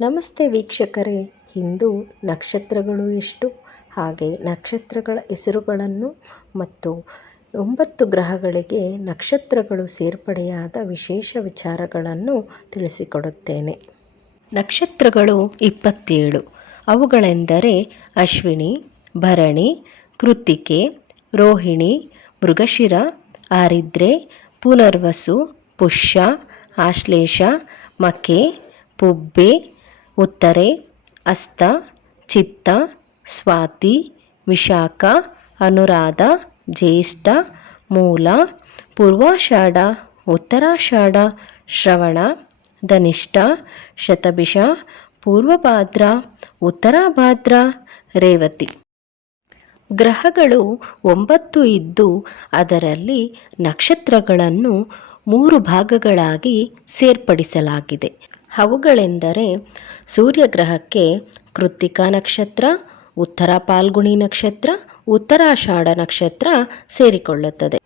ನಮಸ್ತೆ ವೀಕ್ಷಕರೇ. ಇಂದು ನಕ್ಷತ್ರಗಳು ಎಷ್ಟು? ಹಾಗೆ ನಕ್ಷತ್ರಗಳ ಹೆಸರುಗಳನ್ನು ಮತ್ತು ಒಂಬತ್ತು ಗ್ರಹಗಳಿಗೆ ನಕ್ಷತ್ರಗಳು ಸೇರ್ಪಡೆಯಾದ ವಿಶೇಷ ವಿಚಾರಗಳನ್ನು ತಿಳಿಸಿಕೊಡುತ್ತೇನೆ. ನಕ್ಷತ್ರಗಳು ಇಪ್ಪತ್ತೇಳು. ಅವುಗಳೆಂದರೆ ಅಶ್ವಿನಿ, ಭರಣಿ ಕೃತಿಕೆ ರೋಹಿಣಿ, ಮೃಗಶಿರ, ಆರಿದ್ರೆ, ಪುನರ್ವಸು, ಪುಷ್ಯ, ಆಶ್ಲೇಷ, ಮಕೆ, ಪುಬ್ಬೆ ಉತ್ತರೆ, ಅಸ್ತ, ಚಿತ್ತ, ಸ್ವಾತಿ, ವಿಶಾಖ, ಅನುರಾಧ, ಜ್ಯೇಷ್ಠ, ಮೂಲ, ಪೂರ್ವಾಷಾಢ, ಉತ್ತರಾಷಾಢ, ಶ್ರವಣ, ಧನಿಷ್ಠ, ಶತಭಿಷ, ಪೂರ್ವಭಾದ್ರ, ಉತ್ತರಾಭಾದ್ರ, ರೇವತಿ. ಗ್ರಹಗಳು ಒಂಬತ್ತು ಇದ್ದು ಅದರಲ್ಲಿ ನಕ್ಷತ್ರಗಳನ್ನು ಮೂರು ಭಾಗಗಳಾಗಿ ಸೇರ್ಪಡಿಸಲಾಗಿದೆ. ಅವುಗಳೆಂದರೆ ಸೂರ್ಯಗ್ರಹಕ್ಕೆ ಕೃತ್ತಿಕಾ ನಕ್ಷತ್ರ, ಉತ್ತರ ಪಾಲ್ಗುಣಿ ನಕ್ಷತ್ರ, ಉತ್ತರಾಷಾಢ ನಕ್ಷತ್ರ ಸೇರಿಕೊಳ್ಳುತ್ತದೆ.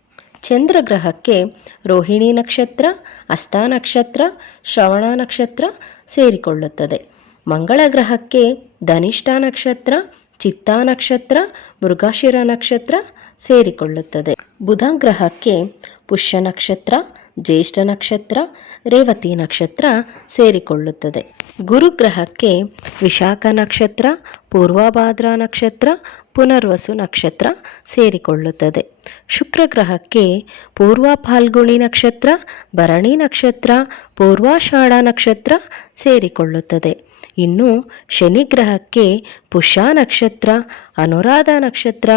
ಚಂದ್ರಗ್ರಹಕ್ಕೆ ರೋಹಿಣಿ ನಕ್ಷತ್ರ ಹಸ್ತ ನಕ್ಷತ್ರ, ಶ್ರವಣ ನಕ್ಷತ್ರ ಸೇರಿಕೊಳ್ಳುತ್ತದೆ. ಮಂಗಳ ಗ್ರಹಕ್ಕೆ ಧನಿಷ್ಠ ನಕ್ಷತ್ರ, ಚಿತ್ತಾ ನಕ್ಷತ್ರ, ಮೃಗಾಶಿರ ನಕ್ಷತ್ರ ಸೇರಿಕೊಳ್ಳುತ್ತದೆ. ಬುಧ ಗ್ರಹಕ್ಕೆ ಪುಷ್ಯ ನಕ್ಷತ್ರ ಜ್ಯೇಷ್ಠ ನಕ್ಷತ್ರ, ರೇವತಿ ನಕ್ಷತ್ರ ಸೇರಿಕೊಳ್ಳುತ್ತದೆ. ಗುರುಗ್ರಹಕ್ಕೆ ವಿಶಾಖ ನಕ್ಷತ್ರ, ಪೂರ್ವಭಾದ್ರ ನಕ್ಷತ್ರ, ಪುನರ್ವಸು ನಕ್ಷತ್ರ ಸೇರಿಕೊಳ್ಳುತ್ತದೆ. ಶುಕ್ರ ಗ್ರಹಕ್ಕೆ ಪೂರ್ವ ಫಾಲ್ಗುಣಿ ನಕ್ಷತ್ರ, ಭರಣಿ ನಕ್ಷತ್ರ, ಪೂರ್ವಾಷಾಢ ನಕ್ಷತ್ರ ಸೇರಿಕೊಳ್ಳುತ್ತದೆ. ಇನ್ನು ಶನಿ ಗ್ರಹಕ್ಕೆ ಪುಷ್ಯ ನಕ್ಷತ್ರ, ಅನುರಾಧ ನಕ್ಷತ್ರ,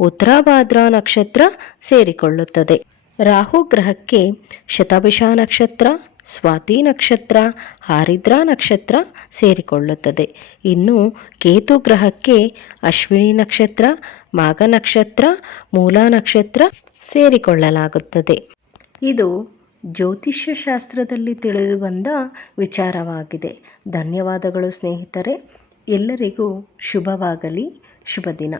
ಉತ್ತರಾಭಾದ್ರಾ ನಕ್ಷತ್ರ ಸೇರಿಕೊಳ್ಳುತ್ತದೆ. ರಾಹು ಗ್ರಹಕ್ಕೆ ಶತಭಿಷ ನಕ್ಷತ್ರ, ಸ್ವಾತಿ ನಕ್ಷತ್ರ, ಹಾರಿದ್ರಾ ನಕ್ಷತ್ರ ಸೇರಿಕೊಳ್ಳುತ್ತದೆ. ಇನ್ನು ಕೇತು ಗ್ರಹಕ್ಕೆ ಅಶ್ವಿನಿ ನಕ್ಷತ್ರ, ಮಾಘ ನಕ್ಷತ್ರ, ಮೂಲ ನಕ್ಷತ್ರ ಸೇರಿಕೊಳ್ಳಲಾಗುತ್ತದೆ. ಇದು ಜ್ಯೋತಿಷ್ಯ ಶಾಸ್ತ್ರದಲ್ಲಿ ತಿಳಿದು ಬಂದ ವಿಚಾರವಾಗಿದೆ. ಧನ್ಯವಾದಗಳು ಸ್ನೇಹಿತರೆ. ಎಲ್ಲರಿಗೂ ಶುಭವಾಗಲಿ. ಶುಭ ದಿನ